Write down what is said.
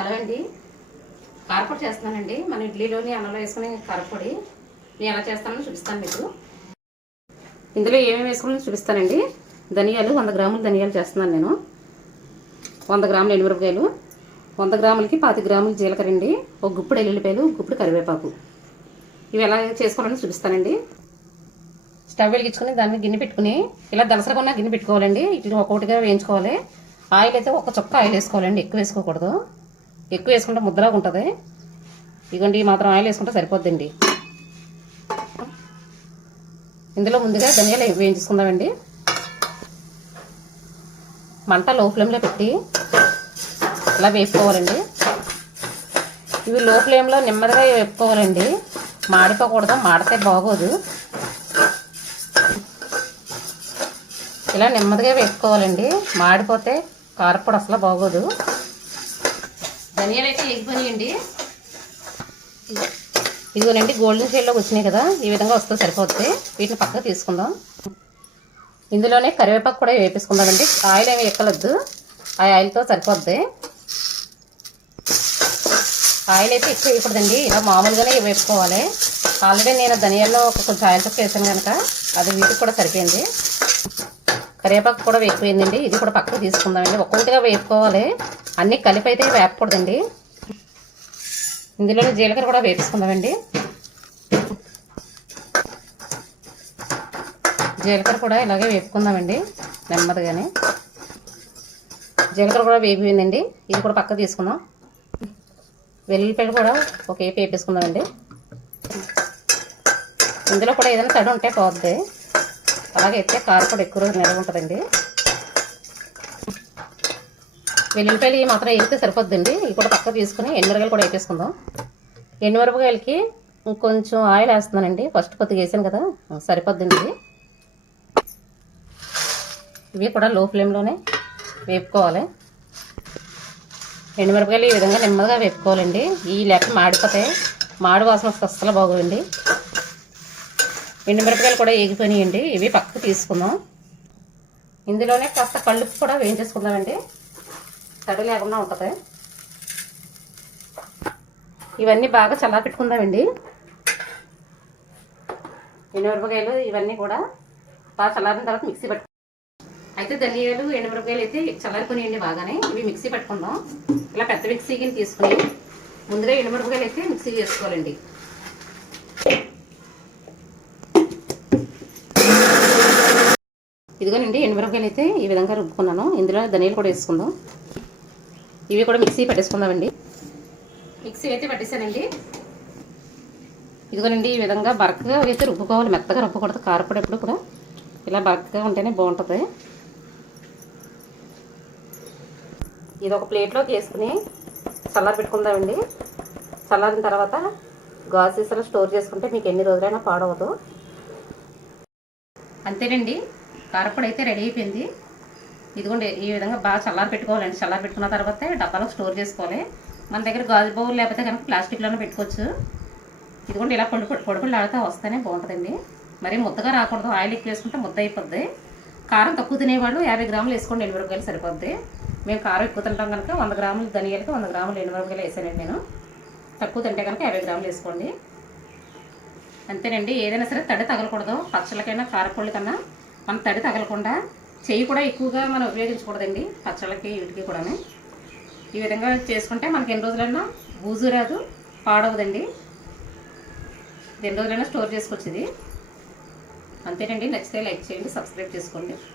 Hello అండి, కారపొడి చేస్తున్నానండి. మన ఇడ్లీలోని అన్నంలో వేసుకునే కారపొడి నేను ఎలా చేస్తానో చూపిస్తాను మీకు. ఇందులో ఏమేమి వేసుకుని చూపిస్తానండి. ధనియాలు 100 గ్రాములు ధనియాలు చేస్తున్నాను నేను. 100 గ్రాములు ఎండుమిరపకాయలు, 100 గ్రాములకి 25 గ్రాములు జీలకర్ర అండి, ఒక గుప్పుడు ఎల్లుల్లిపాయలు, ఒక గుప్పుడు కరివేపాకు. ఇవి ఎలా చేసుకోవాలని చూపిస్తానండి. స్టవ్ వెలిగించుకుని దాని మీద గిన్నె పెట్టుకుని ఇలా దలసరగా ఉన్న గిన్నె పెట్టుకోవాలండి. ఇట్లా ఒక్కొక్కటిగా వేయించుకోవాలి. ఆయిల్ అయితే ఒక చుక్క ఆయిల్ వేసుకోవాలండి, ఎక్కువ వేసుకోకూడదు. ఎక్కువ వేసుకుంటే ముద్దలాగా ఉంటుంది. ఇదిగోండి ఈ మాత్రం ఆయిల్ వేసుకుంటే సరిపోద్దండి. ఇందులో ముందుగా ధనియాలు వేయించుకుందామండి. మంట లో ఫ్లేమ్లో పెట్టి ఇలా వేపుకోవాలండి. ఇవి లో ఫ్లేమ్లో నెమ్మదిగా వేపుకోవాలండి, మాడిపోకూడదు, మాడితే బాగోదు. ఇలా నెమ్మదిగా వేపుకోవాలండి, మాడిపోతే కారపొడి అసలు బాగోదు. ధనియాలు అయితే ఎగిపోయినాయండి. ఇదిగోనండి గోల్డెన్ షేడ్లోకి వచ్చినాయి కదా, ఈ విధంగా వస్తే సరిపోద్ది. వీటిని పక్కకు తీసుకుందాం. ఇందులోనే కరివేపాకు కూడా వేపేసుకుందామండి. ఆయిల్ ఏమి ఎక్కలొద్దు, ఆ ఆయిల్తో సరిపోద్ది. ఆయిల్ అయితే ఎక్కువ వేయకూడదండి, ఇలా మామూలుగానే వేపుకోవాలి. ఆల్రెడీ నేను ధనియాల్లో కొంచెం ఆయిల్ తక్కువ వేసాను కనుక అది వీటికి కూడా సరిపోయింది. కరివేపాకు కూడా వేగిపోయిందండి, ఇది కూడా పక్కకు తీసుకుందామండి. ఒక్కొక్కటిగా వేపుకోవాలి, అన్నీ కలిపి అయితే వేపకూడదండి. ఇందులోనే జీలకర్ర కూడా వేపుకుందామండి. జీలకర్ర కూడా ఇలాగే వేపుకుందామండి నెమ్మదిగానే. జీలకర్ర కూడా వేగిపోయిందండి, ఇది కూడా పక్కకు తీసుకుందాం. వెల్లుల్లిపాయలు కూడా ఒక వేపు వేపేసుకుందామండి. ఇందులో కూడా ఏదైనా తడి ఉంటే పోద్ది, అలాగే అయితే కారపొడి ఎక్కువ రోజు నిలవ ఉంటుందండి. వెల్లుల్లిపాయలు ఈ మాత్రం వేగితే సరిపోద్దండి. ఇవి కూడా పక్కకు తీసుకుని ఎండుమిరపకాయలు కూడా వేపేసుకుందాం. ఎండుమిరపకాయలకి ఇంకొంచెం ఆయిల్ వేస్తున్నానండి, ఫస్ట్ కొద్దిగా వేసాను కదా సరిపోద్దండి ఇది. ఇవి కూడా లో ఫ్లేమ్లోనే వేపుకోవాలి. ఎండుమిరపకాయలు ఈ విధంగా నెమ్మదిగా వేపుకోవాలండి, ఈ లేక మాడిపోతే మాడి వాసన వస్తే అస్సలు బాగోండి. ఎండుమిరపకాయలు కూడా వేగిపోయినాయండి, ఇవి పక్కకు తీసుకుందాం. ఇందులోనే కాస్త కళ్ళుప్పు కూడా వేయించేసుకుందామండి, తడి లేకుండా ఉంటుంది. ఇవన్నీ బాగా చల్లారపెట్టుకుందామండి. ఎండుమిరపకాయలు ఇవన్నీ కూడా బాగా చల్లారిన తర్వాత మిక్సీ పట్టు. అయితే ధనియాలు ఎండుమిరపకాయలు అయితే చల్లారిపోయినాయండి బాగానే, ఇవి మిక్సీ పట్టుకుందాం. ఇలా పెద్ద మిక్సీకి తీసుకుని ముందుగా ఎండుమిరపకాయలు అయితే మిక్సీ చేసుకోవాలండి. ఇదిగోనండి ఎండుమిరపకాయలు అయితే ఈ విధంగా రుబ్బుకున్నాను. ఇందులో ధనియాలు కూడా వేసుకుందాం. ఇవి కూడా మిక్సీ పట్టేసుకుందామండి. మిక్సీ అయితే పట్టేసానండి. ఇదిగోనండి ఈ విధంగా బరకగా అయితే రుబ్బుకోవాలి, మెత్తగా రుబ్బకూడదు. కారపొడి ఎప్పుడు కూడా ఇలా బరకగా ఉంటేనే బాగుంటుంది. ఇది ఒక ప్లేట్లోకి వేసుకుని చల్లారి పెట్టుకుందామండి. చల్లారిన తర్వాత గాజు సీసాలో స్టోర్ చేసుకుంటే మీకు ఎన్ని రోజులైనా పాడవదు. అంతేనండి, కారపొడి అయితే రెడీ అయిపోయింది. ఇదిగోండి ఈ విధంగా బాగా చల్లారి పెట్టుకోవాలండి. చల్లారి పెట్టుకున్న తర్వాత డబ్బాలో స్టోర్ చేసుకోవాలి. మన దగ్గర గాజు బౌల్ లేకపోతే కనుక ప్లాస్టిక్లోనే పెట్టుకోవచ్చు. ఇదిగోండి ఇలా పొడి ఆడితే వస్తేనే బాగుంటుందండి. మరి ముద్దగా రాకూడదు, ఆయిల్ ఎక్కువ వేసుకుంటే ముద్ద అయిపోద్ది. కారం తక్కువ తినేవాళ్ళు 50 గ్రాములు వేసుకోండి, ఎండుమిరపకాయలు సరిపోద్ది. మేము కారం ఎక్కువ తింటాం కనుక 100 గ్రాములు ధనియాలకి 100 గ్రాములు ఎండుమిరపకాయలు వేసానండి నేను. తక్కువ తింటే కనుక 50 గ్రాములు వేసుకోండి. అంతేనండి, ఏదైనా సరే తడి తగలకూడదు. పచ్చళ్ళకైనా కారపొడి కన్నా మన తడి తగలకుండా, చెయ్యి కూడా ఎక్కువగా మనం ఉపయోగించకూడదండి పచ్చళ్ళకి వీటికి కూడా. ఈ విధంగా చేసుకుంటే మనకి ఎన్ని రోజులైనా బూజు రాదు, పాడవదండి. ఎన్ని రోజులైనా స్టోర్ చేసుకోవచ్చు ఇది. అంతేనండి, నచ్చితే లైక్ చేయండి, సబ్స్క్రైబ్ చేసుకోండి.